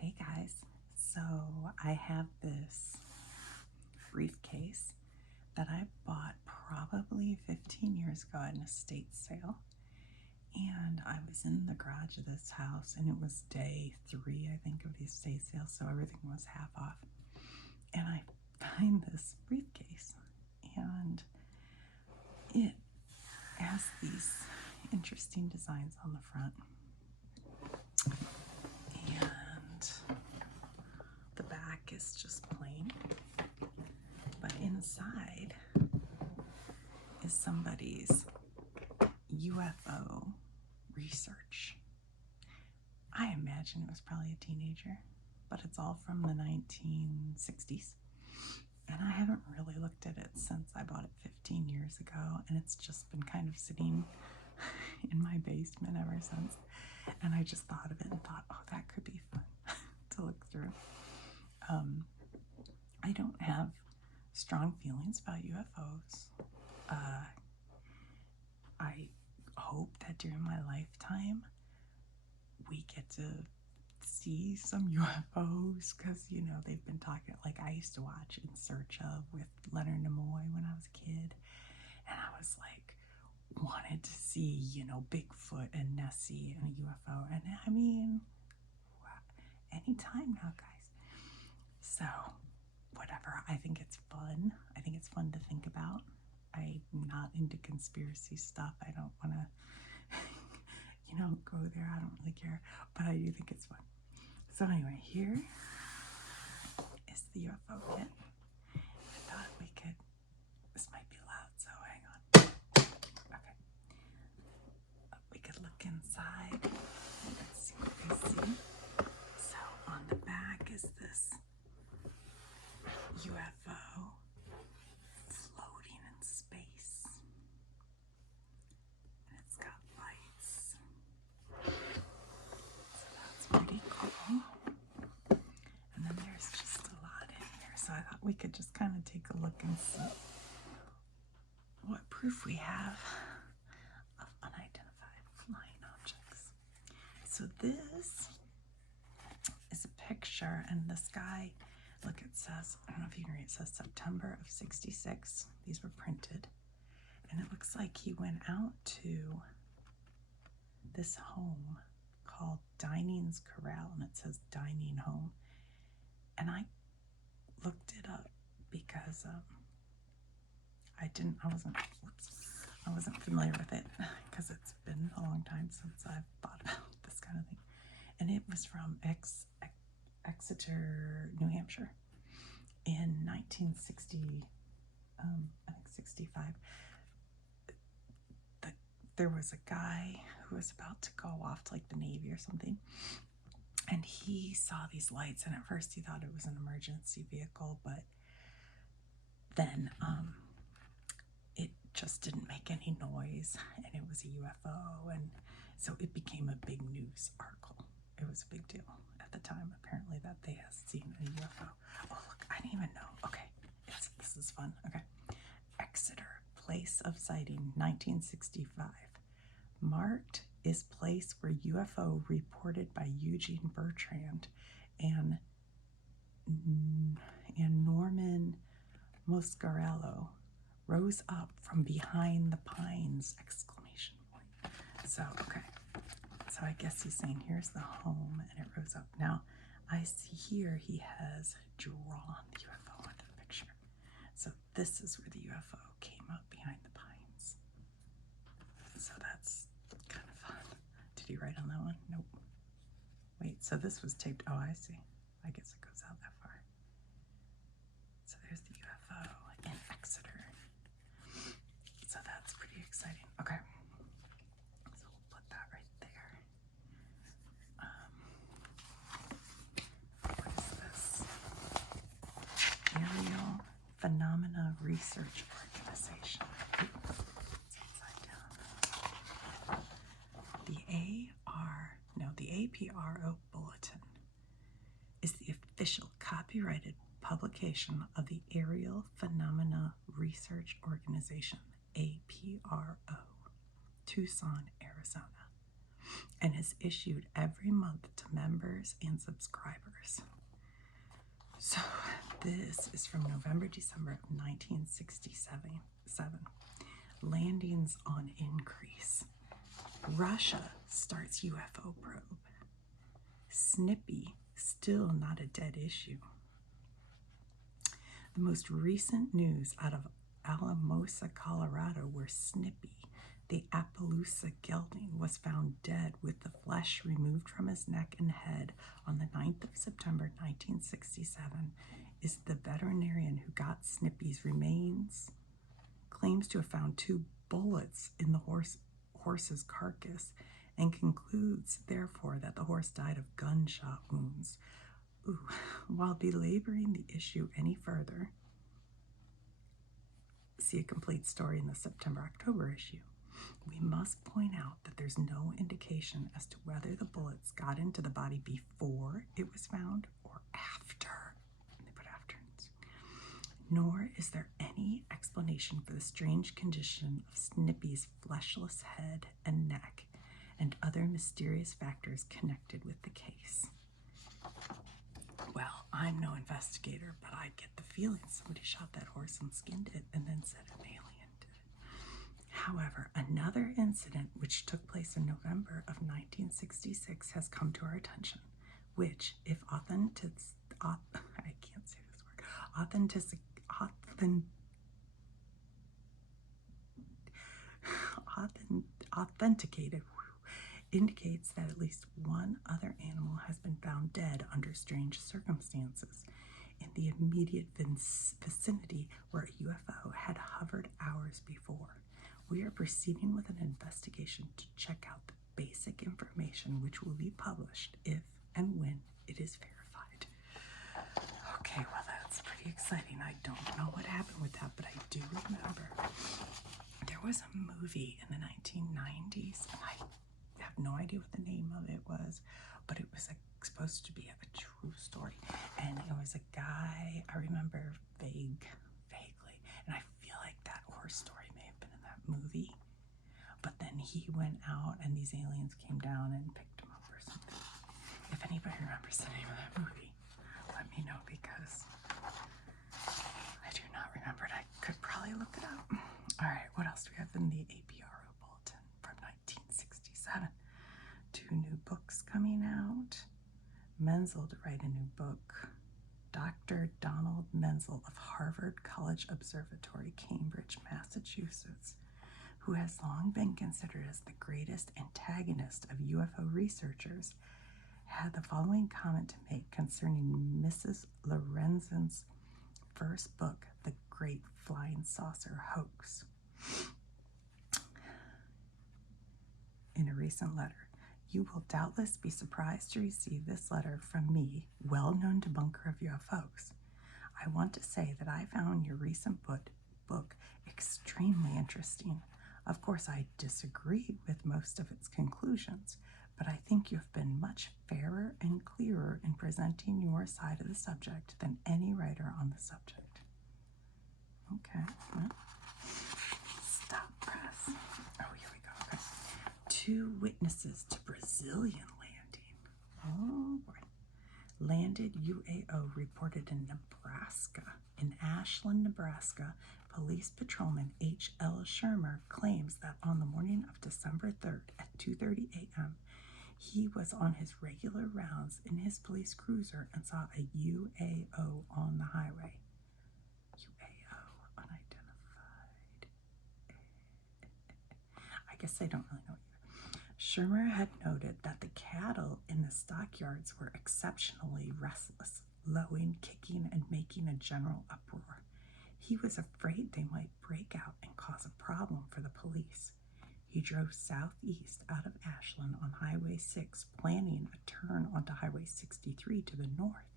Hey guys, so I have this briefcase that I bought probably 15 years ago at an estate sale. And I was in the garage of this house, and it was day 3, I think, of the estate sale, so everything was half off. And I find this briefcase, and it has these interesting designs on the front. And the back is just plain, but inside is somebody's UFO research. I imagine it was probably a teenager, but it's all from the 1960s. And I haven't really looked at it since I bought it 15 years ago, and it's just been kind of sitting in my basement ever since. And I just thought of it and thought, oh, that could be fun to look through. I don't have strong feelings about UFOs. I hope that during my lifetime we get to see some UFOs, because they've been talking, like I used to watch In Search Of with Leonard Nimoy when I was a kid, and I was like wanted to see Bigfoot and Nessie and a UFO, and I mean anytime now, guys. So whatever, I think it's fun. I think it's fun to think about. I'm not into conspiracy stuff. I don't want to go there. I don't really care, but I do think it's fun. So anyway, here is the UFO kit. I thought we could, this might be loud, so hang on. Okay. We could look inside. Let's see what we see. So on the back is this UFO floating in space. And it's got lights. So that's pretty cool. And then there's just a lot in here. So I thought we could just kind of take a look and see what proof we have of unidentified flying objects. So this is a picture, and this guy, look, it says, I don't know if you can read, it says September of 66. These were printed. And it looks like he went out to this home called Dining's Corral, and it says dining home. And I looked it up because I wasn't familiar with it, because it's been a long time since I've thought about this kind of thing. And it was from Exeter, New Hampshire in 1960, I think 65. There was a guy who was about to go off to like the Navy or something, and he saw these lights, and at first he thought it was an emergency vehicle, but then it just didn't make any noise, and it was a UFO, and so it became a big news article. It was a big deal at the time, apparently, that they had seen a UFO. Oh, look, I didn't even know. Okay, this is fun. Okay. Exeter, place of sighting, 1965. Marked is place where UFO reported by Eugene Bertrand and Norman Moscarello rose up from behind the pines, exclamation point. So, okay. So I guess he's saying here's the home, and it rose up. Now, I see here he has drawn the UFO onto the picture. So this is where the UFO came up behind the pines. So that's kind of fun. Did he write on that one? Nope. Wait, so this was taped. Oh, I see. I guess it goes out that far. So there's the UFO in Exeter. So that's pretty exciting. Okay. So we'll put that right there. What is this? Aerial Phenomena Research Organization. It's upside down. The APRO bulletin is the official copyrighted publication of the Aerial Phenomena Research Organization, APRO, Tucson, Arizona. and is issued every month to members and subscribers. So this is from November, December of 1967. Landings on increase. Russia starts UFO probe. Snippy, still not a dead issue. The most recent news out of Alamosa, Colorado, where Snippy, the Appaloosa gelding, was found dead with the flesh removed from his neck and head on the 9th of September 1967, is the veterinarian who got Snippy's remains claims to have found 2 bullets in the horse's carcass and concludes, therefore, that the horse died of gunshot wounds. Ooh. While belaboring the issue any further, see a complete story in the September-October issue, we must point out that there's no indication as to whether the bullets got into the body before it was found or after. They put afterwards. Nor is there any explanation for the strange condition of Snippy's fleshless head and neck and other mysterious factors connected with the case. Well, I'm no investigator, but I get the feeling somebody shot that horse and skinned it and then said an alien did it. However, another incident which took place in November of 1966 has come to our attention, which, if authenticated, indicates that at least one other animal has been found dead under strange circumstances in the immediate vicinity where a UFO had hovered hours before. We are proceeding with an investigation to check out the basic information which will be published if and when it is verified. Okay, well, that's pretty exciting. I don't know what happened with that, but I do remember there was a movie in the 1990s, and I have no idea what the name of it was, but it was supposed to be a true story. And it was a guy, I remember vaguely, and I feel like that horse story may have been in that movie. But then he went out and these aliens came down and picked him up or something. If anybody remembers the name of that movie, let me know, because I do not remember it. I could probably look it up. All right, what else do we have in the Apro bulletin from 1967? 2 new books coming out. Menzel to write a new book. Dr. Donald Menzel of Harvard College Observatory, Cambridge, Massachusetts, who has long been considered as the greatest antagonist of UFO researchers, had the following comment to make concerning Mrs. Lorenzen's first book, The Great Flying Saucer Hoax. In a recent letter, "You will doubtless be surprised to receive this letter from me, well-known debunker of UFOs. I want to say that I found your recent book extremely interesting. Of course, I disagree with most of its conclusions, but I think you have been much fairer and clearer in presenting your side of the subject than any writer on the subject." Okay, well, stop press. Oh, here we go. Okay. 2 witnesses to Brazilian landing. Oh, boy. Landed UAO reported in Nebraska. In Ashland, Nebraska, police patrolman H.L. Shermer claims that on the morning of December 3rd at 2:30 a.m., he was on his regular rounds in his police cruiser and saw a UAO on the highway. UAO, unidentified. I guess I don't really know either. Shermer had noted that the cattle in the stockyards were exceptionally restless, lowing, kicking, and making a general uproar. He was afraid they might break out and cause a problem for the police. He drove southeast out of Ashland on Highway 6, planning a turn onto Highway 63 to the north.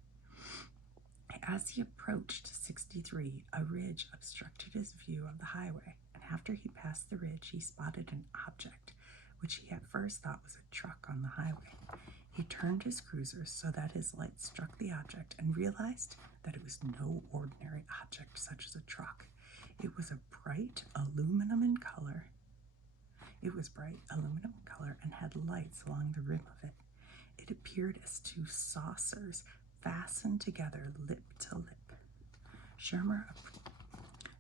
As he approached 63, a ridge obstructed his view of the highway, and after he passed the ridge, he spotted an object, which he at first thought was a truck on the highway. He turned his cruiser so that his light struck the object and realized that it was no ordinary object such as a truck. It was a bright aluminum in color. It was bright aluminum color and had lights along the rim of it. It appeared as two saucers fastened together lip to lip.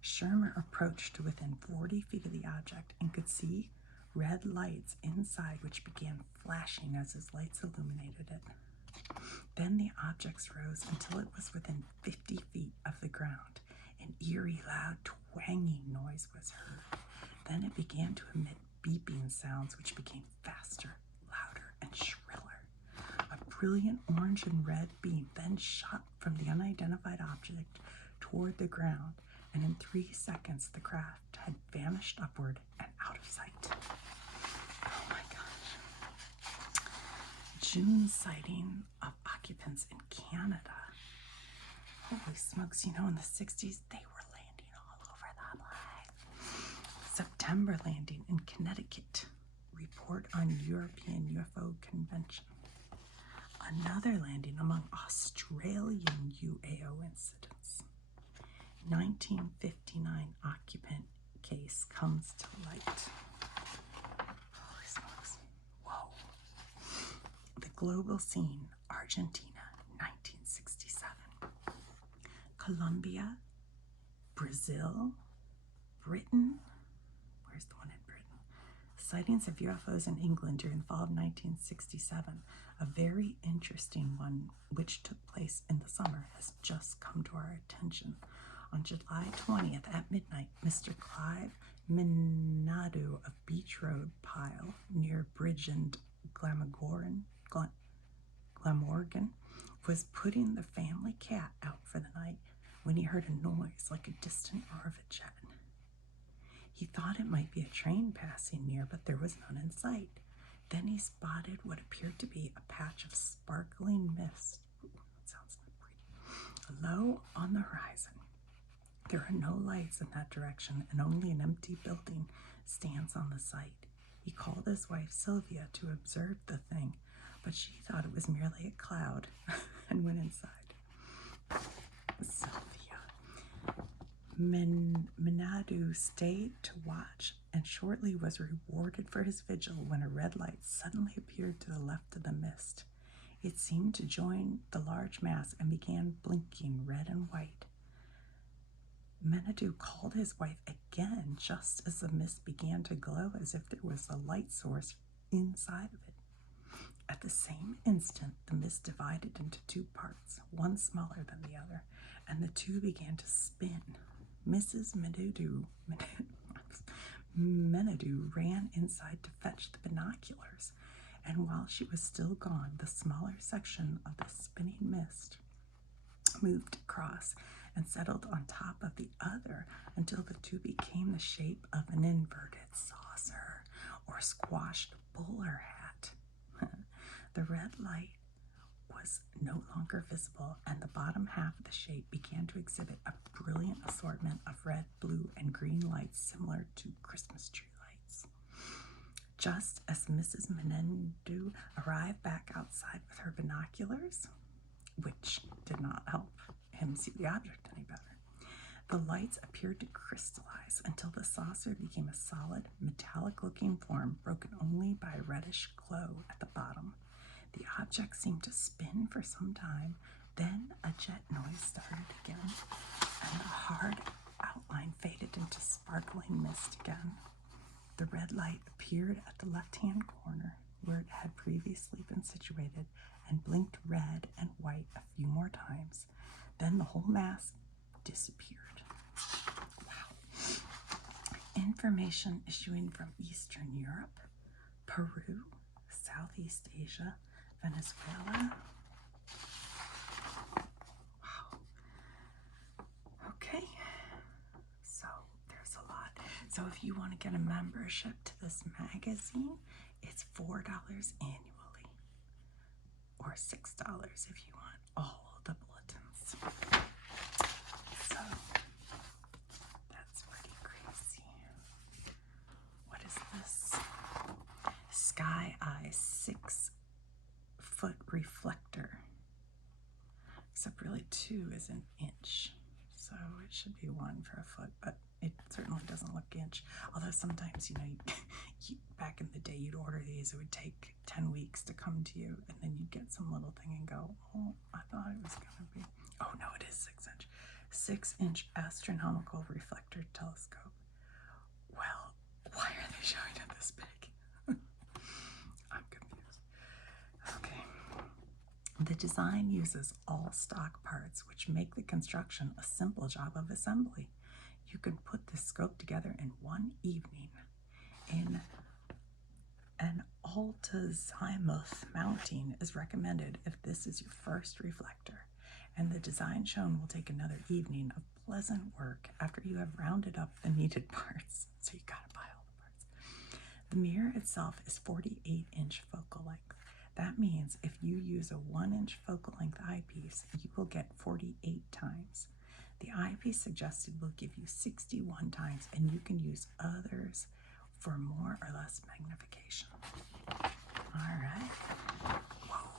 Shermer approached to within 40 feet of the object and could see red lights inside, which began flashing as his lights illuminated it. Then the objects rose until it was within 50 feet of the ground. An eerie, loud, twanging noise was heard. Then it began to emit beeping sounds, which became faster, louder, and shriller. A brilliant orange and red beam then shot from the unidentified object toward the ground, and in 3 seconds the craft had vanished upward and out of sight. Oh my gosh. June sighting of occupants in Canada. Holy smokes, in the 60s, they were landing all over the place. September landing in Connecticut. Report on European UFO convention. Another landing among Australian UAO incidents. 1959 occupant case comes to light. Holy smokes. Whoa. The global scene, Argentina, 1967. Colombia, Brazil, Britain. Where's the one in Britain? Sightings of UFOs in England during the fall of 1967. A very interesting one, which took place in the summer, has just come to our attention. On July 20th at midnight, Mr. Clive Minadu of Beach Road Pile near Bridge and Glamorgan was putting the family cat out for the night when he heard a noise like a distant roar of a jet. He thought it might be a train passing near, but there was none in sight. Then he spotted what appeared to be a patch of sparkling mist. Ooh, that sounds pretty. Low on the horizon. There are no lights in that direction, and only an empty building stands on the site. He called his wife Sylvia to observe the thing, but she thought it was merely a cloud and went inside. Sylvia. Minadu stayed to watch and shortly was rewarded for his vigil when a red light suddenly appeared to the left of the mist. It seemed to join the large mass and began blinking red and white. Minadu called his wife again just as the mist began to glow as if there was a light source inside of it. At the same instant, the mist divided into 2 parts, one smaller than the other, and the 2 began to spin. Mrs. Minadu ran inside to fetch the binoculars, and while she was still gone, the smaller section of the spinning mist moved across and settled on top of the other until the 2 became the shape of an inverted saucer or squashed bowler hat. The red light was no longer visible, and the bottom half of the shape began to exhibit a brilliant assortment of red, blue, and green lights similar to Christmas tree lights. Just as Mrs. Minadu arrived back outside with her binoculars, which did not help him see the object any better, the lights appeared to crystallize until the saucer became a solid, metallic-looking form broken only by a reddish glow at the bottom. The object seemed to spin for some time, then a jet noise started again, and the hard outline faded into sparkling mist again. The red light appeared at the left-hand corner where it had previously been situated and blinked red and white a few more times. Then the whole mass disappeared. Wow. Information issuing from Eastern Europe, Peru, Southeast Asia, Venezuela. Wow. Okay. So there's a lot. So if you want to get a membership to this magazine, it's $4 annually, or $6 if you want all the bulletins. So that's pretty crazy. What is this? Sky Eye 6-foot reflector. Except really 2 is an inch, so it should be 1 for a foot, but It certainly doesn't look inch. Although sometimes, back in the day, you'd order these. It would take 10 weeks to come to you, and then you'd get some little thing and go, oh, I thought it was going to be. Oh, no, it is 6 inch. 6-inch astronomical reflector telescope. Well, why are they showing it this big? I'm confused. Okay. The design uses all stock parts, which make the construction a simple job of assembly. You can put this scope together in one evening. In an altazimuth mounting is recommended if this is your first reflector, and the design shown will take another evening of pleasant work after you have rounded up the needed parts. So you gotta buy all the parts. The mirror itself is 48-inch focal length. That means if you use a 1-inch focal length eyepiece, you will get 48 times. The eyepiece suggested will give you 61 times, and you can use others for more or less magnification. All right. Whoa.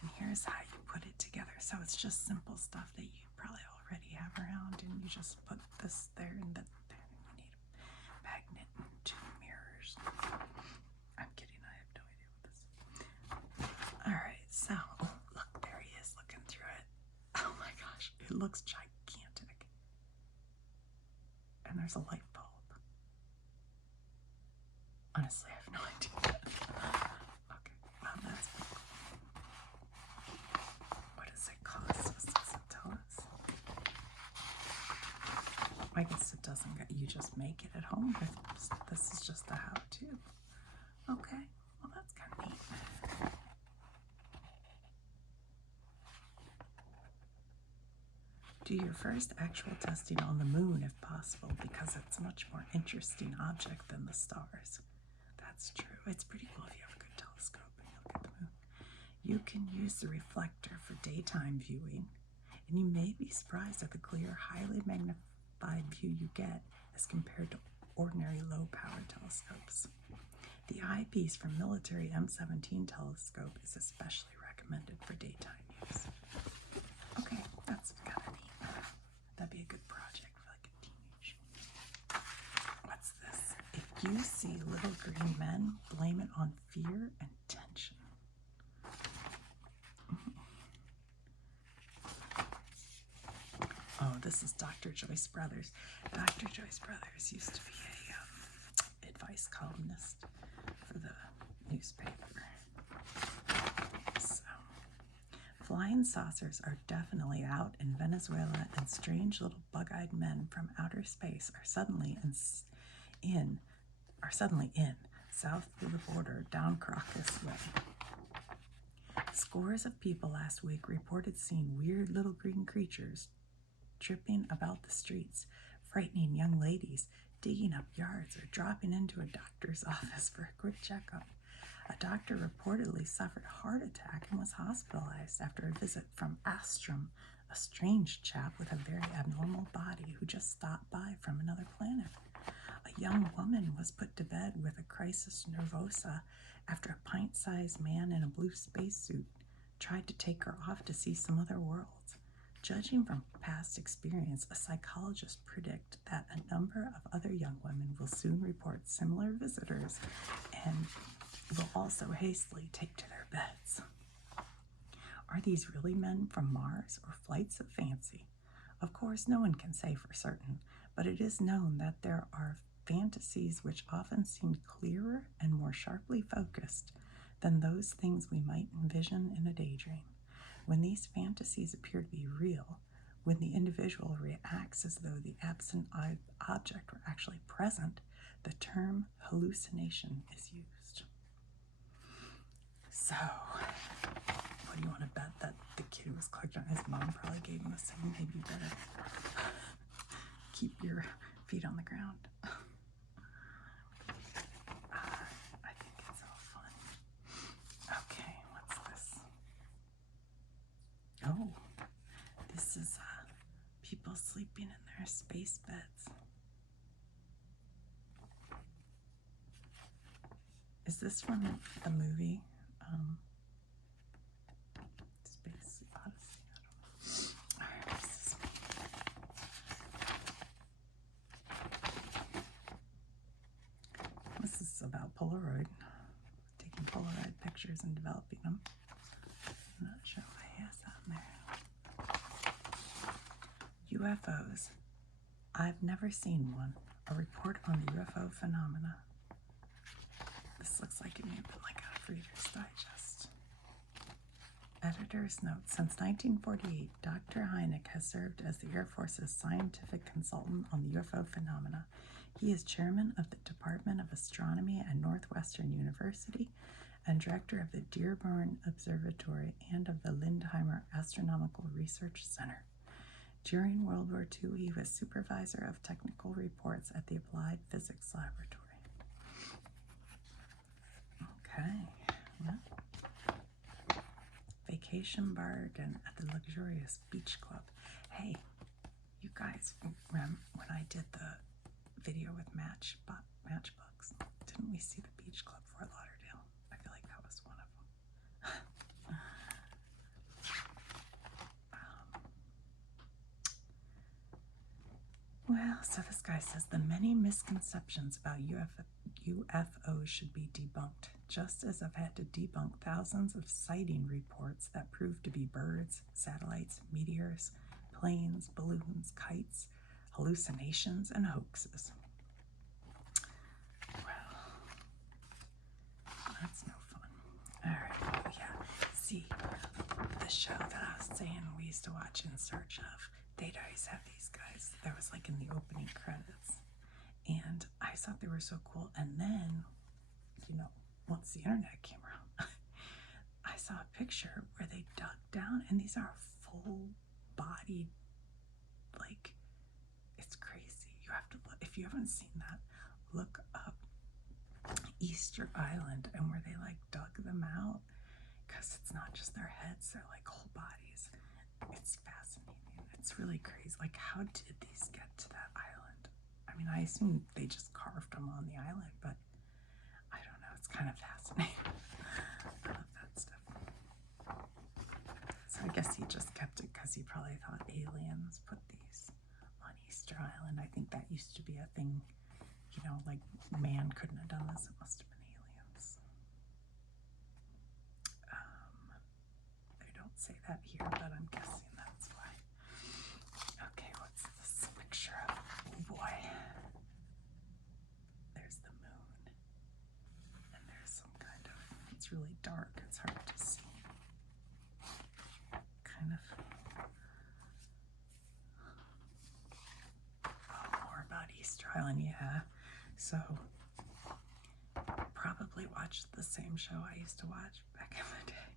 And here's how you put it together. So it's just simple stuff that you probably already have around, and you just put this there and that there. And you need a magnet and 2 mirrors. I'm kidding. I have no idea what this is. All right. So, oh, look, there he is looking through it. Oh my gosh. It looks gigantic. And there's a light bulb. Honestly, I have no idea. Okay, well, that's cool. What does it cost us? Does it tell us? I guess it doesn't. You just make it at home. This is just the how-to. Okay, well, that's kind of neat. Do your first actual testing on the moon if possible, because it's a much more interesting object than the stars. That's true. It's pretty cool if you have a good telescope and you look at the moon. You can use the reflector for daytime viewing, and you may be surprised at the clear, highly magnified view you get as compared to ordinary low-power telescopes. The eyepiece from military M17 telescope is especially recommended for daytime use. Okay, that's kind of neat. That'd be a good project for like a teenage. What's this? If you see little green men, blame it on fear and tension. Oh, this is Dr. Joyce Brothers. Dr. Joyce Brothers used to be a advice columnist for the newspaper. So, flying saucers are definitely out in Venezuela, and strange little bug-eyed men from outer space are suddenly in south of the border down Caracas way. Scores of people last week reported seeing weird little green creatures tripping about the streets, frightening young ladies, digging up yards, or dropping into a doctor's office for a quick checkup. A doctor reportedly suffered a heart attack and was hospitalized after a visit from Astrum, a strange chap with a very abnormal body who just stopped by from another planet. A young woman was put to bed with a crisis nervosa after a pint-sized man in a blue spacesuit tried to take her off to see some other worlds. Judging from past experience, a psychologist predicts that a number of other young women will soon report similar visitors and will also hastily take to their beds. Are these really men from Mars or flights of fancy? Of course, no one can say for certain, but it is known that there are fantasies which often seem clearer and more sharply focused than those things we might envision in a daydream. When these fantasies appear to be real, when the individual reacts as though the absent object were actually present, the term hallucination is used. So, what do you want to bet that the kid who was collecting on his mom probably gave him a saying, maybe you better keep your feet on the ground? I think it's all fun. Okay, what's this? Oh, this is people sleeping in their space beds. Is this from the movie Space Odyssey? I don't know. All right, this is pictures and developing them. I'm not sure why he has that in there. UFOs. I've never seen one. A report on the UFO phenomena. This looks like it may have been like out of Reader's Digest. Editor's note. Since 1948, Dr. Hynek has served as the Air Force's scientific consultant on the UFO phenomena. He is chairman of the Department of Astronomy at Northwestern University and director of the Dearborn Observatory and of the Lindheimer Astronomical Research Center. During World War II, he was supervisor of technical reports at the Applied Physics Laboratory. Okay, well, vacation bargain at the luxurious beach club. Hey, you guys, when I did the video with Matchbox, didn't we see the beach club Fort Lauderdale? I feel like that was one of them. Well, so this guy says the many misconceptions about UFOs should be debunked, just as I've had to debunk thousands of sighting reports that proved to be birds, satellites, meteors, planes, balloons, kites, hallucinations, and hoaxes. Well, that's no fun. All right, oh yeah, see, the show that I was saying we used to watch In Search of, they'd always have these guys that was like in the opening credits, and I thought they were so cool. And then, you know, once the internet came around, I saw a picture where they dug down, and these are full-bodied, like, it's crazy. You have to look, if you haven't seen that, look up Easter Island and where they like dug them out, because it's not just their heads, they're like whole bodies. It's fascinating. It's really crazy. Like, how did these get to that island? I mean, I assume they just carved them on the island, but I don't know. It's kind of fascinating. I love that stuff. So I guess he just kept it because he probably thought aliens put these on Easter Island. I think that used to be a thing, you know, like man couldn't have done this. It must have been aliens. They don't say that here, but I'm guessing that's why. Okay, what's this picture of? Oh boy. There's the moon. And there's some kind of, it's really dark. It's hard to see. Kind of. Oh, more about Easter Island, yeah. So, probably watched the same show I used to watch back in the day,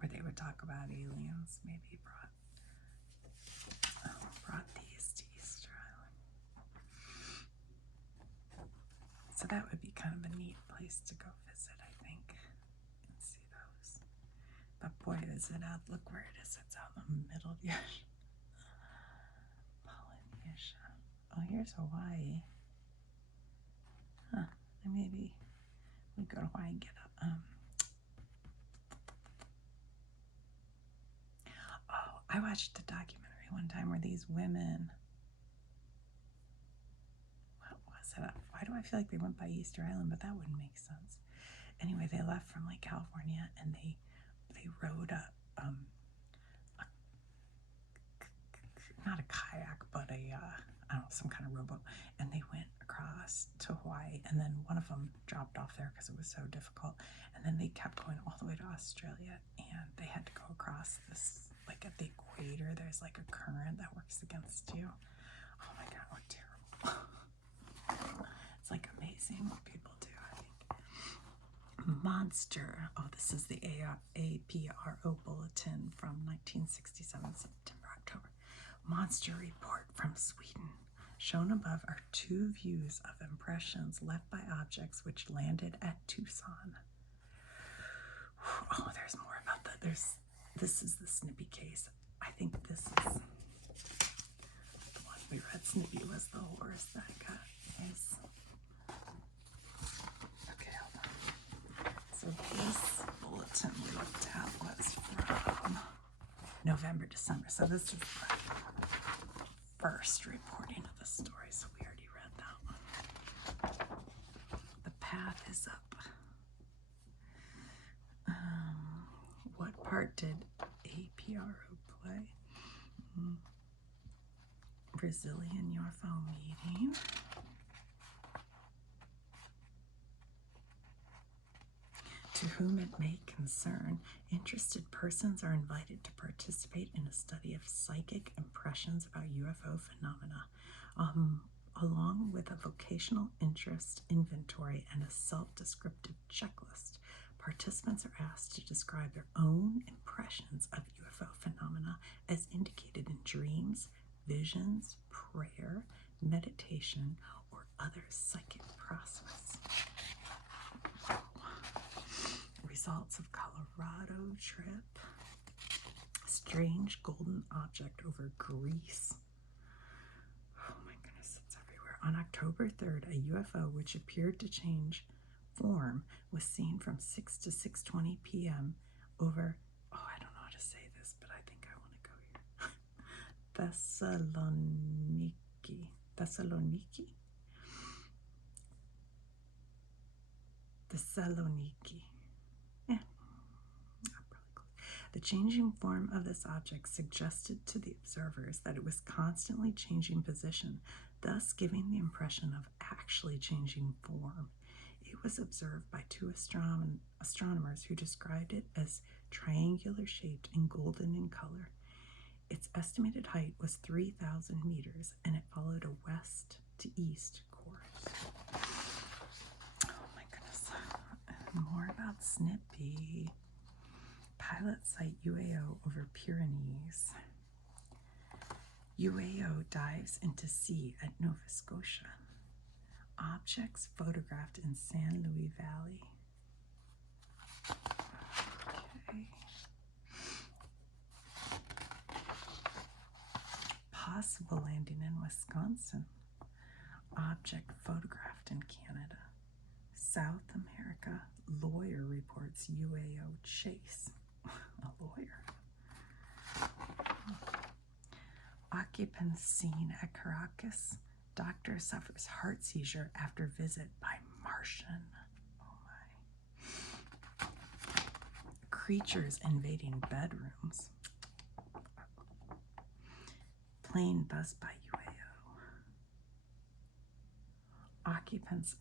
where they would talk about aliens. Maybe brought these to Easter Island. So that would be kind of a neat place to go visit, I think, and see those. But boy, is it out! Look where it is. It's out in the middle of the ocean. Polynesia. Oh, here's Hawaii. Huh? Maybe we go to Hawaii and get a Oh, I watched a documentary one time where these women, what was it? Why do I feel like they went by Easter Island, but that wouldn't make sense. Anyway, they left from like California, and they rode not a kayak, but I don't know, some kind of rowboat, and they went across to Hawaii, and then one of them dropped off there because it was so difficult, and then they kept going all the way to Australia, and they had to go across this, like at the equator, there's like a current that works against you. Oh my god, what terrible. It's like amazing what people do, I think. Monster. Oh, this is the APRO bulletin from 1967, September, October. Monster report from Sweden. Shown above are two views of impressions left by objects which landed at Tucson. Oh, there's more about that. This is the Snippy case. I think this is the one we read. Snippy was the horse that I got. Yes. Okay, hold on. So this bulletin we looked at was from November, December. So this is the first reporting of the story, so we already read that one. The path is up. conducted Apro play. Brazilian UFO meeting. To whom it may concern, interested persons are invited to participate in a study of psychic impressions about UFO phenomena, along with a vocational interest inventory and a self-descriptive checklist. Participants are asked to describe their own impressions of UFO phenomena as indicated in dreams, visions, prayer, meditation, or other psychic process. Results of Colorado trip. Strange golden object over Greece. Oh my goodness, it's everywhere. On October 3rd, a UFO which appeared to change form was seen from 6 to 6:20 p.m. over, I don't know how to say this, but I think I want to go here. Thessaloniki. Yeah, the changing form of this object suggested to the observers that it was constantly changing position, thus giving the impression of actually changing form. It was observed by two astronomers who described it as triangular shaped and golden in color. Its estimated height was 3,000 meters, and it followed a west to east course. Oh my goodness. More about Snippy. Pilots sight UAO over Pyrenees. UAO dives into sea at Nova Scotia. Objects photographed in San Luis Valley. Okay. Possible landing in Wisconsin. Object photographed in Canada. South America. Lawyer reports UAO chase. A lawyer. Occupants seen at Caracas. Doctor suffers heart seizure after visit by Martian. Oh my. Creatures invading bedrooms. Plane buzzed by UAO. Occupants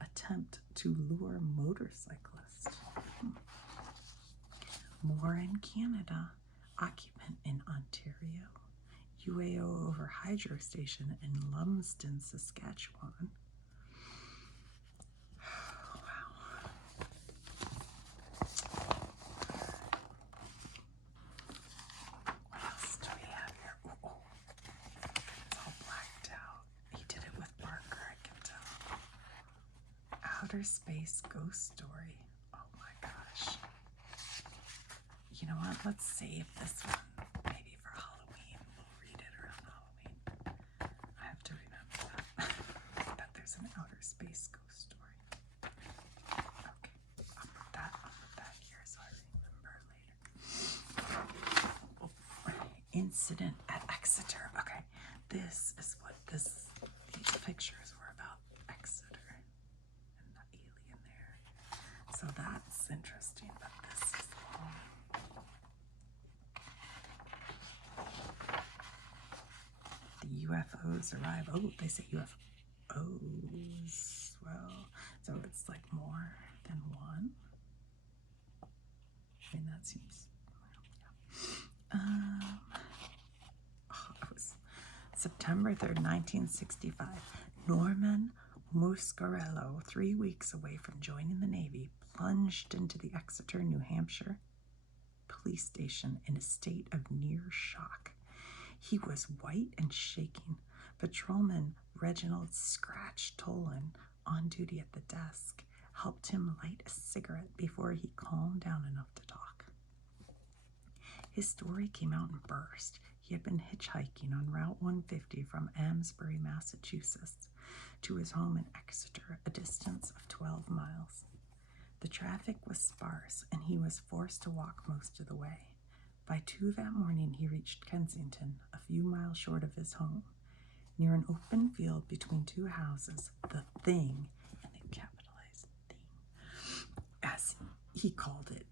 attempt to lure motorcyclist. More in Canada. Occupant in Ontario. UAO over hydro station in Lumsden, Saskatchewan. Wow. What else do we have here? Oh, it's all blacked out. He did it with Barker, I can tell. Outer Space Ghost Story. Oh my gosh. You know what? Let's save this one. Maybe for Halloween. We'll read it around Halloween. I have to remember that there's an outer space ghost story. Okay. I'll put that here so I remember later. Oh, incident at Exeter. Okay. This is what these pictures were about. Exeter. And the alien there. So that's interesting, but this is the UFOs arrive. Oh, they say UFOs. Well, so it's like more than one. I mean, that seems, yeah. It was September 3rd, 1965. Norman Muscarello, 3 weeks away from joining the Navy, plunged into the Exeter, New Hampshire police station in a state of near shock. He was white and shaking. Patrolman Reginald Scratch Tolan, on duty at the desk, helped him light a cigarette before he calmed down enough to talk. His story came out in burst. He had been hitchhiking on Route 150 from Amesbury, Massachusetts, to his home in Exeter, a distance of 12 miles. The traffic was sparse, and he was forced to walk most of the way. By 2 that morning, he reached Kensington, a few miles short of his home. Near an open field between 2 houses, the thing, and it capitalized thing, as he called it,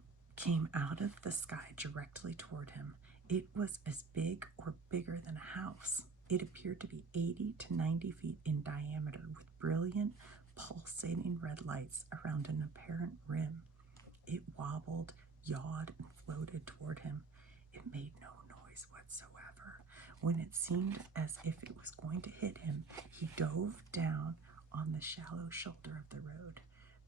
came out of the sky directly toward him. It was as big or bigger than a house. It appeared to be 80 to 90 feet in diameter, with brilliant, pulsating red lights around an apparent rim. It wobbled, yawed, and floated toward him. It made no noise whatsoever. When it seemed as if it was going to hit him, he dove down on the shallow shoulder of the road.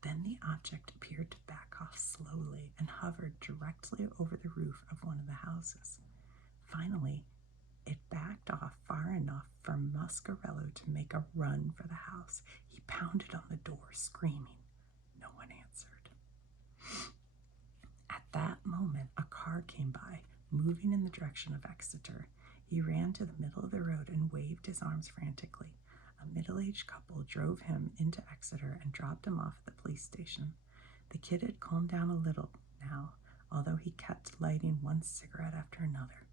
Then the object appeared to back off slowly and hovered directly over the roof of one of the houses. Finally, it backed off far enough for Muscarello to make a run for the house. He pounded on the door, screaming. No one answered. At that moment, a car came by, moving in the direction of Exeter. He ran to the middle of the road and waved his arms frantically. A middle-aged couple drove him into Exeter and dropped him off at the police station. The kid had calmed down a little now, although he kept lighting one cigarette after another.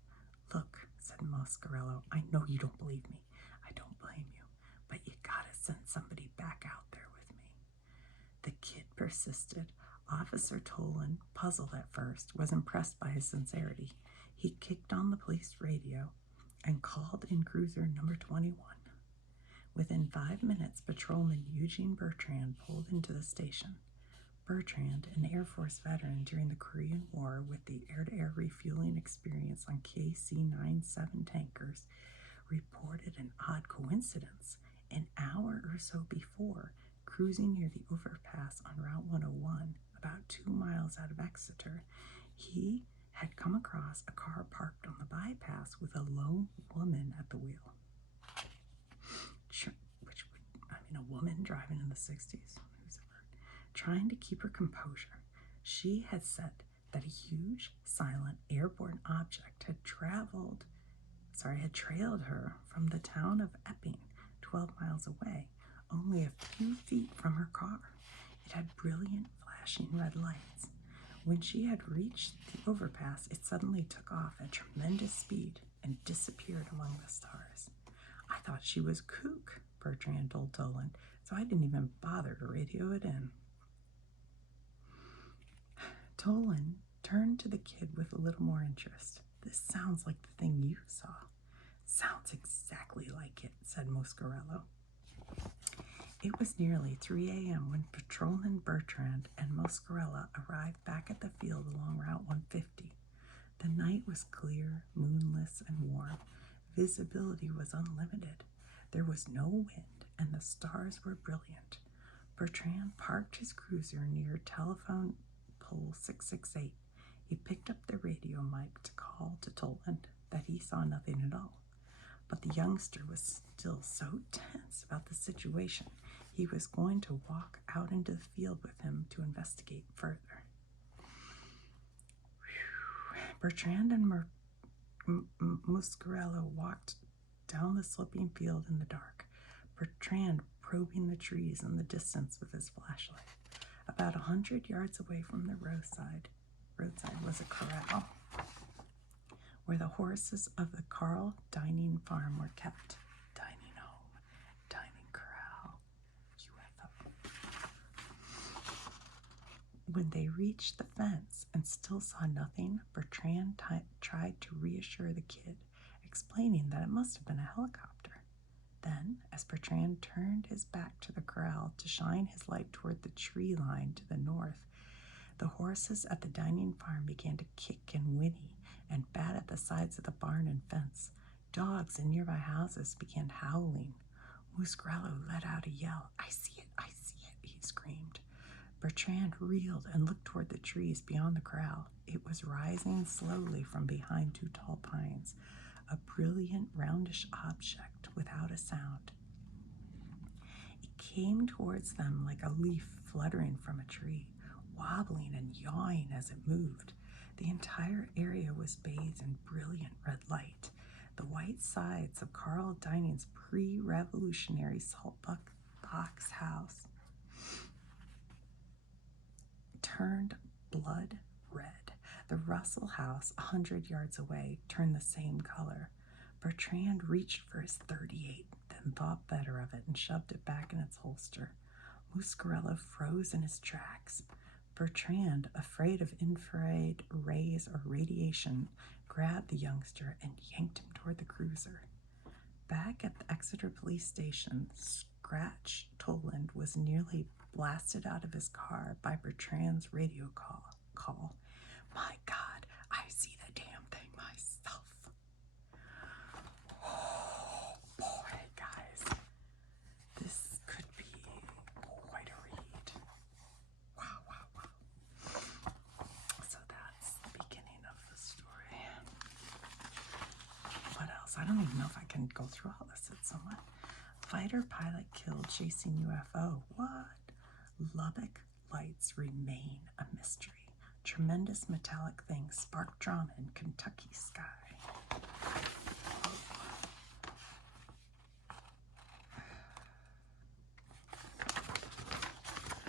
Look, said Muscarello, I know you don't believe me. I don't blame you, but you gotta send somebody back out there with me. The kid persisted. Officer Tolan, puzzled at first, was impressed by his sincerity. He kicked on the police radio and called in cruiser number 21. Within 5 minutes, patrolman Eugene Bertrand pulled into the station. Bertrand, an Air Force veteran during the Korean War with the air-to-air refueling experience on KC-97 tankers, reported an odd coincidence. An hour or so before, cruising near the overpass on Route 101, about 2 miles out of Exeter, he had come across a car parked on the bypass with a lone woman at the wheel. A woman driving in the 60s, trying to keep her composure. She had said that a huge, silent, airborne object had trailed her from the town of Epping, 12 miles away, only a few feet from her car. It had brilliant, flashing red lights. When she had reached the overpass, it suddenly took off at tremendous speed and disappeared among the stars. I thought she was kook, Bertrand told Tolan, so I didn't even bother to radio it in. Tolan turned to the kid with a little more interest. This sounds like the thing you saw. Sounds exactly like it, said Muscarello. It was nearly 3 a.m. when Patrolman Bertrand and Muscarello arrived back at the field along Route 150. The night was clear, moonless, and warm. Visibility was unlimited. There was no wind, and the stars were brilliant. Bertrand parked his cruiser near telephone pole 668. He picked up the radio mic to call to Tolan that he saw nothing at all. But the youngster was still so tense about the situation, he was going to walk out into the field with him to investigate further. Bertrand and Muscarello walked down the sloping field in the dark, Bertrand probing the trees in the distance with his flashlight. About 100 yards away from the roadside was a corral where the horses of the Carl dining farm were kept. Dining home, dining corral, UFO. When they reached the fence and still saw nothing, Bertrand tried to reassure the kid, explaining that it must have been a helicopter. Then, as Bertrand turned his back to the corral to shine his light toward the tree line to the north, the horses at the dining farm began to kick and whinny and bat at the sides of the barn and fence. Dogs in nearby houses began howling. Muscarello let out a yell. I see it, he screamed. Bertrand reeled and looked toward the trees beyond the corral. It was rising slowly from behind 2 tall pines, a brilliant, roundish object without a sound. It came towards them like a leaf fluttering from a tree, wobbling and yawing as it moved. The entire area was bathed in brilliant red light. The white sides of Carl Dining's pre-revolutionary salt box house turned blood red. The Russell house, 100 yards away, turned the same color. Bertrand reached for his .38, then thought better of it and shoved it back in its holster. Muscarello froze in his tracks. Bertrand, afraid of infrared rays or radiation, grabbed the youngster and yanked him toward the cruiser. Back at the Exeter police station, Scratch Toland was nearly blasted out of his car by Bertrand's radio call. My God, I see the damn thing myself. Oh, boy, guys. This could be quite a read. Wow. So that's the beginning of the story. What else? I don't even know if I can go through all this. It's so much. Fighter pilot killed chasing UFO. What? Lubbock lights remain a mystery. Tremendous metallic things spark drama in Kentucky sky.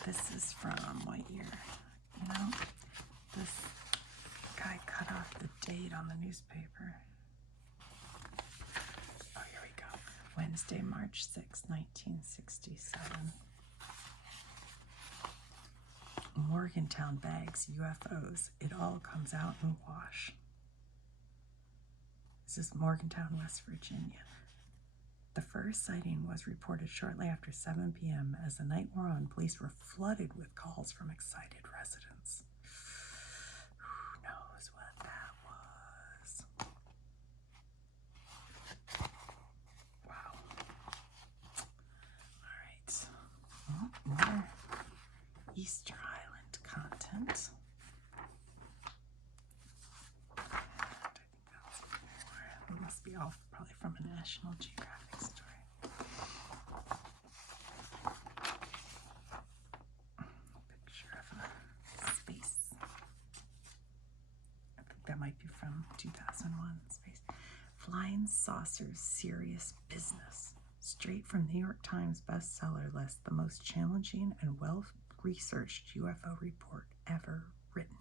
This is from what year? You know, this guy cut off the date on the newspaper. Oh, here we go. Wednesday, March 6, 1967. Morgantown bags UFOs. It all comes out in wash. This is Morgantown, West Virginia. The first sighting was reported shortly after 7 p.m. As the night wore on, police were flooded with calls from excited residents. Who knows what that was? Wow. All right. Well, more Easter Island content. It must be all probably from a National Geographic story. Picture of a space. I think that might be from 2001 Space. Flying saucers, serious business. Straight from New York Times bestseller list, the most challenging and well-researched UFO report ever written.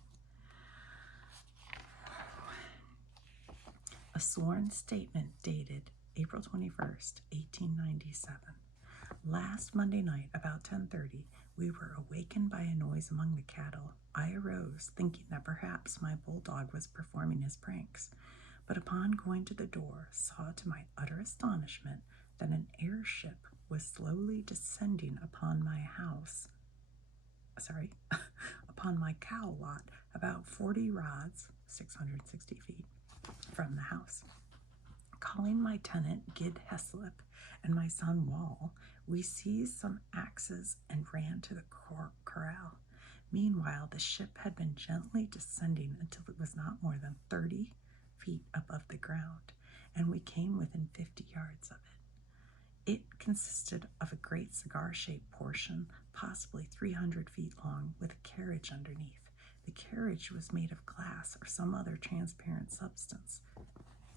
A sworn statement dated April 21st, 1897. Last Monday night, about 10:30, we were awakened by a noise among the cattle. I arose, thinking that perhaps my bulldog was performing his pranks, but upon going to the door, saw to my utter astonishment that an airship was slowly descending upon my upon my cow lot, about 40 rods, 660 feet, from the house. Calling my tenant, Gid Heslip, and my son, Wall, we seized some axes and ran to the corral. Meanwhile, the ship had been gently descending until it was not more than 30 feet above the ground, and we came within 50 yards of it. It consisted of a great cigar-shaped portion, possibly 300 feet long, with a carriage underneath. The carriage was made of glass or some other transparent substance,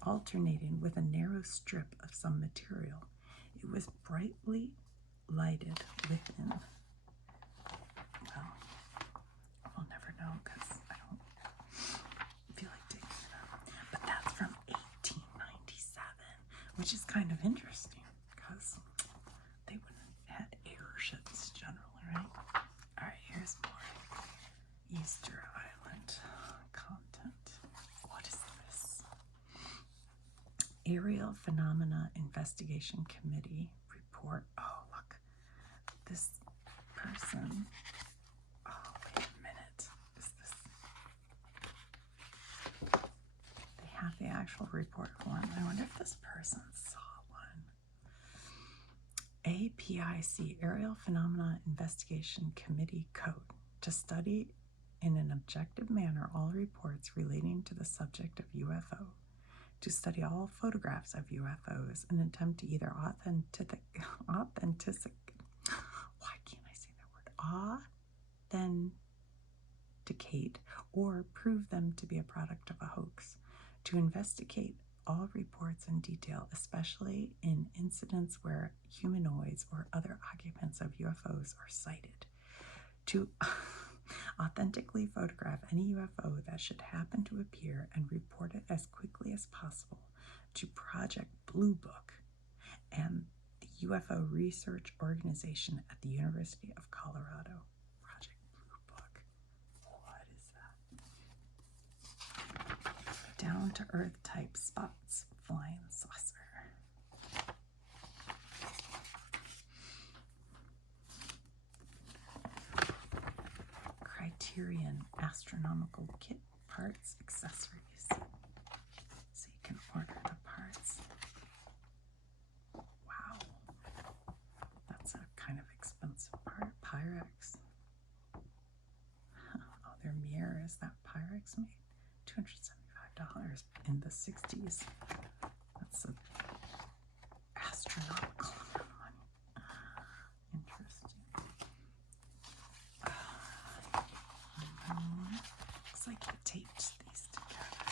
alternating with a narrow strip of some material. It was brightly lighted within. Well, we'll never know because I don't feel like digging it up. But that's from 1897, which is kind of interesting because they wouldn't have had airships generally, right? All right, here's more Easter Island content. What is this? Aerial Phenomena Investigation Committee report. Oh, look. This person. Oh, wait a minute. Is this? They have the actual report form. I wonder if this person saw one. APIC, Aerial Phenomena Investigation Committee Code, to study in an objective manner all reports relating to the subject of UFO, to study all photographs of UFOs and attempt to either authenticate or prove them to be a product of a hoax, to investigate all reports in detail, especially in incidents where humanoids or other occupants of UFOs are sighted, to authentically photograph any UFO that should happen to appear and report it as quickly as possible, to Project Blue Book and the UFO Research Organization at the University of Colorado. Project Blue Book. down-to-earth type spots flying saucer. Criterion astronomical kit parts accessories. So you can order the parts. Wow. That's a kind of expensive part. Pyrex. Oh, their mirror is that Pyrex made? $275 in the 60s. That's an astronomical amount of money. Interesting. Looks like he taped these together.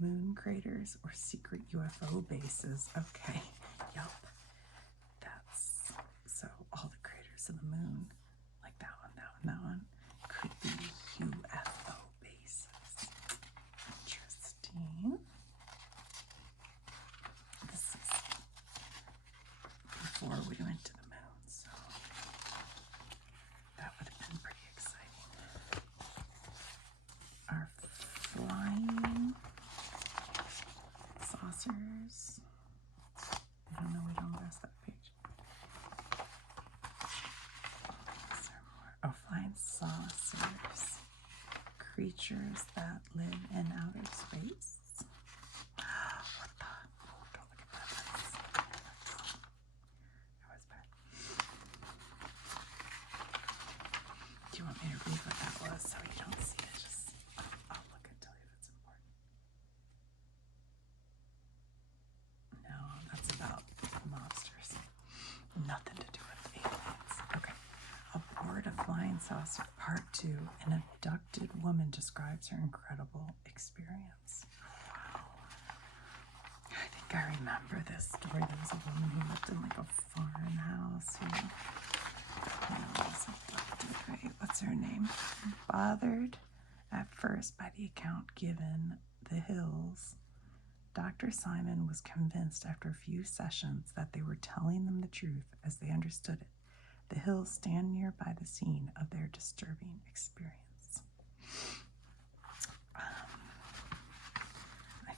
Moon craters or secret UFO bases. Okay. Yup. That's so all the craters of the moon, like that one, that one, that one, could be UFO bases. Interesting. This is before we went to the moon, so that would have been pretty exciting. Our flying saucers. I don't know, we don't pass that page. Is there more? Oh, flying saucers. Creatures that live in outer space. What the? Oh, don't look at that. That was bad. Do you want me to read what that was so you don't see it? Just, I'll look and tell you if it's important. No, that's about mobsters. Nothing to do with aliens. Okay. Aboard a flying saucer, part 2. An abducted woman describes her incredible experience. Wow. I think I remember this story. There was a woman who lived in like a farmhouse who was abducted, right? What's her name? Bothered at first by the account given, the Hills. Dr. Simon was convinced after a few sessions that they were telling them the truth as they understood it. The Hills stand nearby the scene of their disturbing experience. I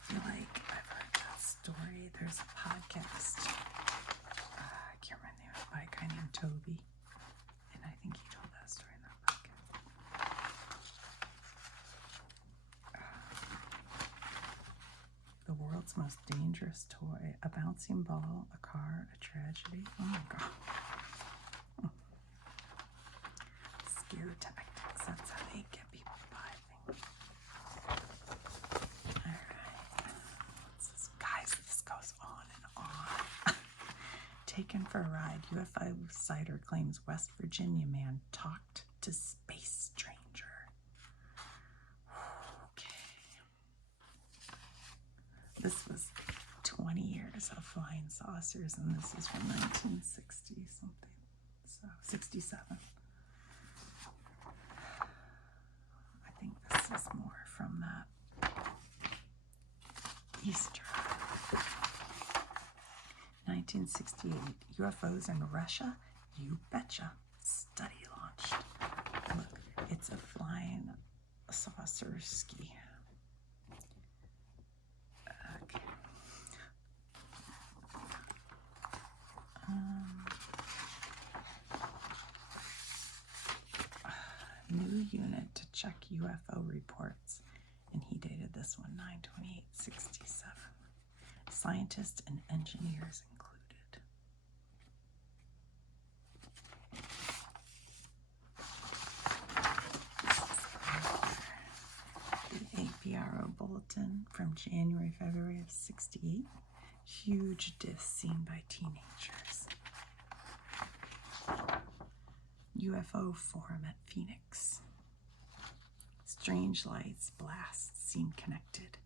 feel like I've heard that story. There's a podcast. I can't remember the name of it, by a guy named Toby. And I think he told that story in that podcast. The world's most dangerous toy, a bouncing ball, a car, a tragedy. Oh my God. Scare tactics, that's how they get people to buy things. Alright. Guys, this goes on and on. Taken for a ride, UFO sighter claims West Virginia man talked to space stranger. Okay. This was 20 years of flying saucers, and this is from 1960 something. So 67. I think this is more from that Easter. 1968, UFOs in Russia? You betcha. Study launched. Look, it's a flying saucer ski. Okay. New unit to check UFO reports, and he dated this one 9/28/67. Scientists and engineers included. The APRO bulletin from January, February of 68. Huge disc seen by teenagers. UFO forum at Phoenix. Strange lights, blasts seen connected.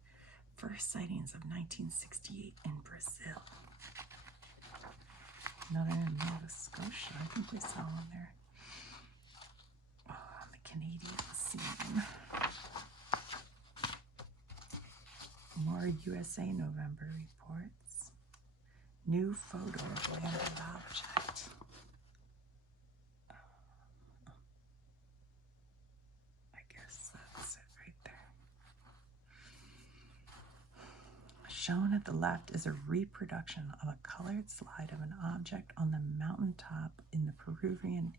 First sightings of 1968 in Brazil. Another in Nova Scotia. I think we saw one there. Oh, on the Canadian scene. More USA November reports. New photo of landed object. I guess that's it right there. Shown at the left is a reproduction of a colored slide of an object on the mountaintop in the Peruvian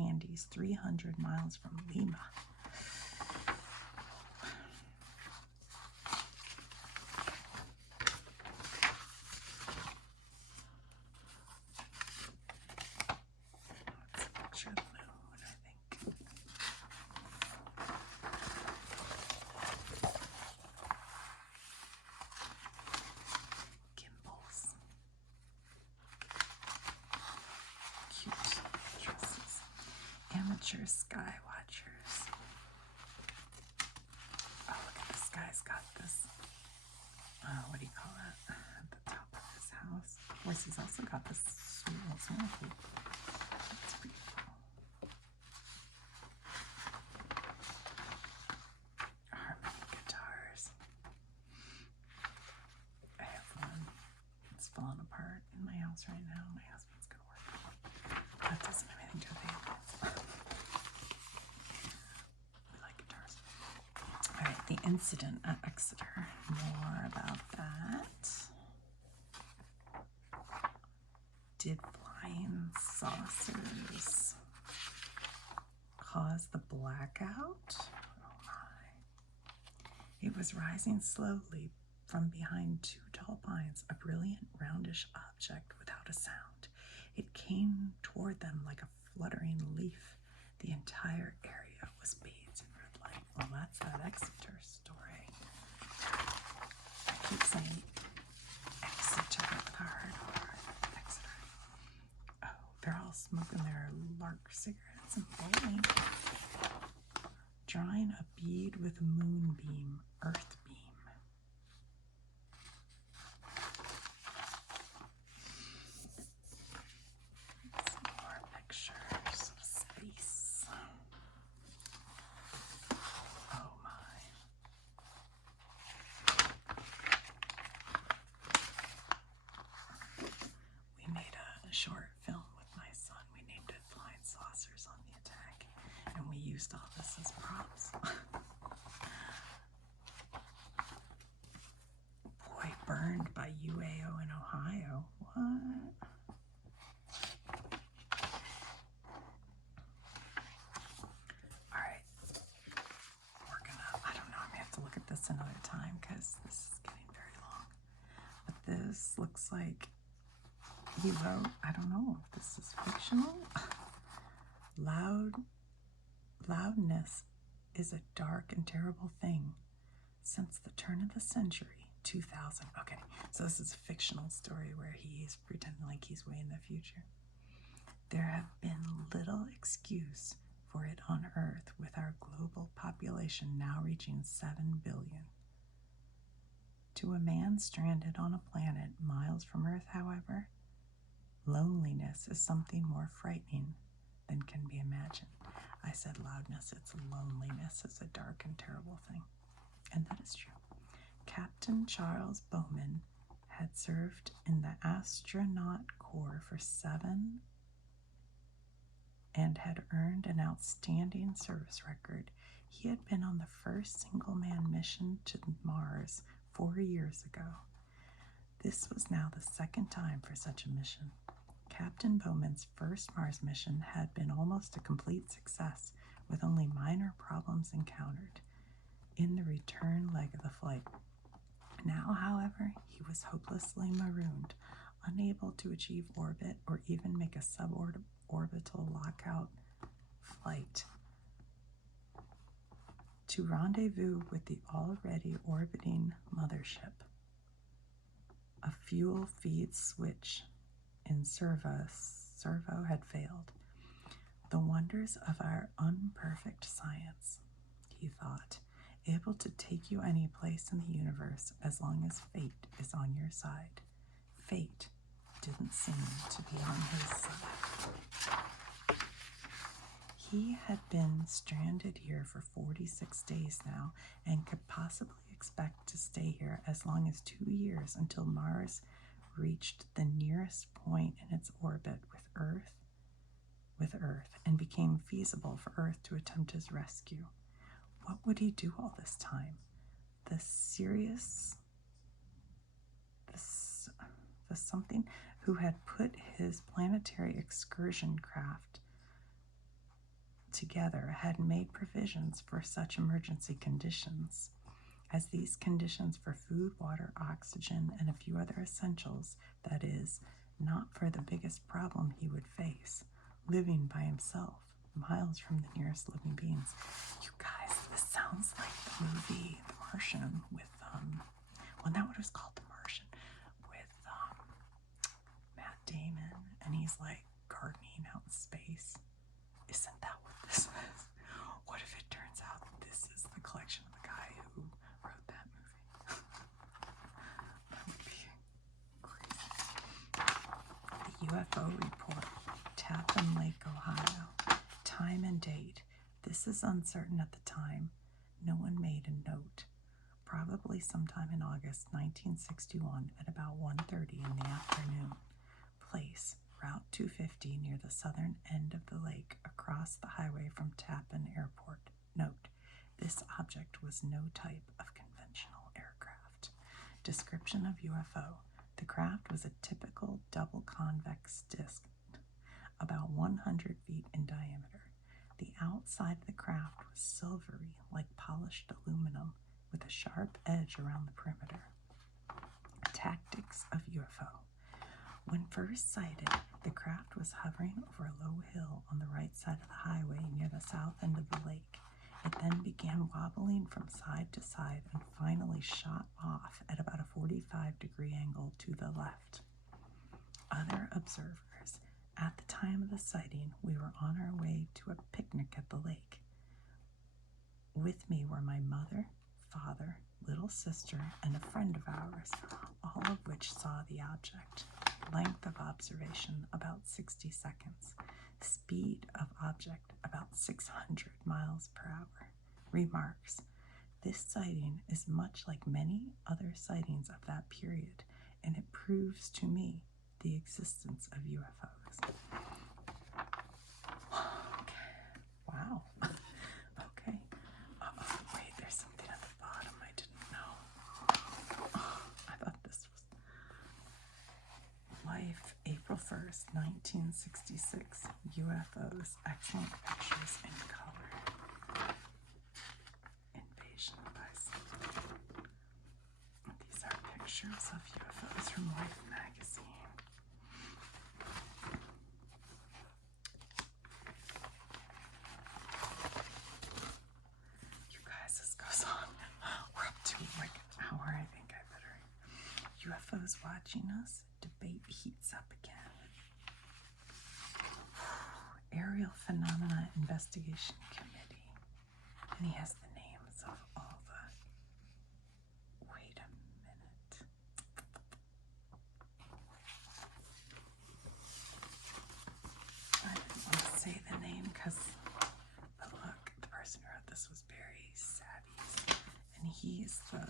Andes, 300 miles from Lima. That's a picture of the moon, I think. Gimbals. Cute dresses. Amateur sky watchers. Oh, look at this guy's got this. What do you call that? At the top of his house. Of course, he's also got this sweet little swimming pool. That's pretty cool. Harmony guitars. I have one. It's falling apart in my house right now. My husband's gonna work on it. That doesn't have anything to do with animals. We like guitars. All right, the incident at Exeter. More about that. Did flying saucers cause the blackout? Oh my. It was rising slowly from behind two tall pines, a brilliant roundish object without a sound. It came toward them like a fluttering leaf. The entire area was bathed in red light. Well, that's that Exeter story. I keep saying Exeter with a hard R. Exeter. Oh, they're all smoking their lark cigarettes and bowling. Drawing a bead with a moonbeam, earth beam. Some more pictures of space. Oh my. We made a short film with my son. We named it Flying Saucers on the Attack, and we used all this as props. Boy, burned by UAO in Ohio. What? All right. We're gonna, I don't know, I'm gonna have to look at this another time because this is getting very long. But this looks like he wrote, I don't know if this is fictional. Loudness is a dark and terrible thing. Since the turn of the century, 2000. Okay, so this is a fictional story where he's pretending like he's way in the future. There have been little excuse for it on Earth, with our global population now reaching 7 billion. To a man stranded on a planet miles from Earth, however, loneliness is something more frightening than can be imagined. I said loudness, it's loneliness. It's a dark and terrible thing. And that is true. Captain Charles Bowman had served in the astronaut corps for 7 and had earned an outstanding service record. He had been on the first single-man mission to Mars 4 years ago. This was now the second time for such a mission. Captain Bowman's first Mars mission had been almost a complete success, with only minor problems encountered in the return leg of the flight. Now, however, he was hopelessly marooned, unable to achieve orbit or even make a suborbital lockout flight to rendezvous with the already orbiting mothership. A fuel feed switch in servo had failed. The wonders of our unperfect science, he thought, able to take you any place in the universe as long as fate is on your side. Fate didn't seem to be on his side. He had been stranded here for 46 days now and could possibly expect to stay here as long as 2 years, until Mars reached the nearest point in its orbit with Earth and became feasible for Earth to attempt his rescue. What would he do all this time? The serious was something who had put his planetary excursion craft together had made provisions for such emergency conditions, as these conditions for food, water, oxygen, and a few other essentials, that is, not for the biggest problem he would face, living by himself, miles from the nearest living beings. You guys, this sounds like the movie The Martian with, well, not what it was called, The Martian, with Matt Damon, and he's like gardening out in space. Isn't that what this is? What if it turns out this is the collection of the guy who wrote that movie? That would be crazy. The UFO report, Tappan Lake, Ohio. Time and date. This is uncertain at the time. No one made a note. Probably sometime in August 1961 at about 1:30 in the afternoon. Place, Route 250 near the southern end of the lake across the highway from Tappan Airport. Note, this object was no type of conventional aircraft. Description of UFO. The craft was a typical double convex disc, about 100 feet in diameter. The outside of the craft was silvery, like polished aluminum, with a sharp edge around the perimeter. Tactics of UFO. When first sighted, the craft was hovering over a low hill on the right side of the highway near the south end of the lake. It then began wobbling from side to side and finally shot off at about a 45-degree angle to the left. Other observers. At the time of the sighting, we were on our way to a picnic at the lake. With me were my mother, father, little sister, and a friend of ours, all of which saw the object. Length of observation, about 60 seconds. Speed of object, about 600 miles per hour. Remarks. This sighting is much like many other sightings of that period, and it proves to me the existence of UFOs. Okay. Wow. Okay. Wait, there's something at the bottom I didn't know. I thought this was Life, April 1st, 1966. UFOs, excellent pictures in color. Invasion by Satellite. These are pictures of UFOs from Life magazine. You guys, this goes on. We're up to like an hour. I think I better. UFOs watching us. Debate heats up again. Aerial Phenomena Investigation Committee. And he has the names of all the... Wait a minute. I didn't want to say the name because, but look, the person who wrote this was Barry Savvies. And he's the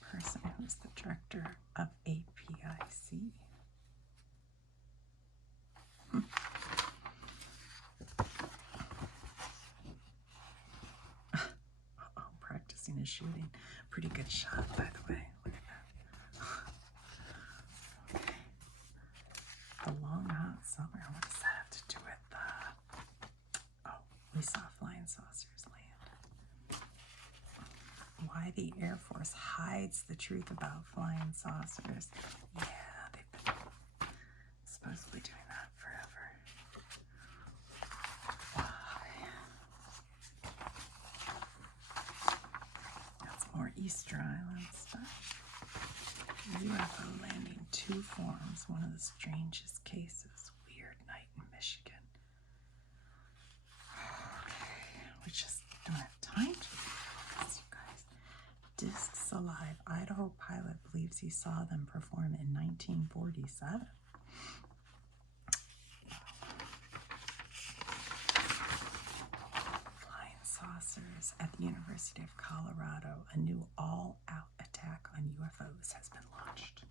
person who's the director of APIC. Practicing his shooting. Pretty good shot, by the way. Look at that. Okay. The long hot summer. What does that have to do with we saw flying saucers land. Why the Air Force hides the truth about flying saucers. Yeah, they've been supposedly doing that forever. Why? That's more Easter Island stuff. UFO landing, 2 forms. One of the strangest cases. Weird night in Michigan. Okay, we just don't have time to do this, you guys. Discs Alive. Idaho pilot believes he saw them perform in 1947. Flying saucers at the University of Colorado. A new all-out attack on UFOs has been launched.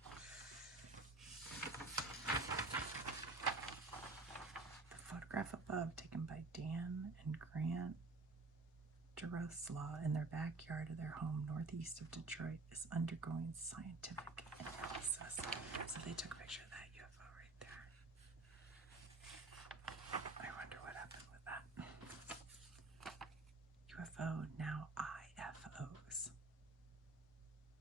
The photograph above, taken by Dan and Grant Jaroslaw in their backyard of their home northeast of Detroit, is undergoing scientific So they took a picture of that UFO right there. I wonder what happened with that. UFO, now IFOs.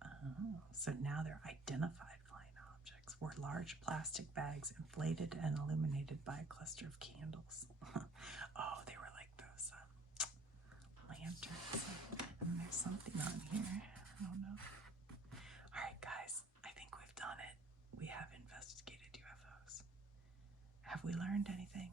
Oh, so now they're identified flying objects. Were large plastic bags inflated and illuminated by a cluster of candles. Oh, they were like those lanterns. And there's something on here. I don't know. All right, guys, I think we've done it. We have investigated UFOs. Have we learned anything?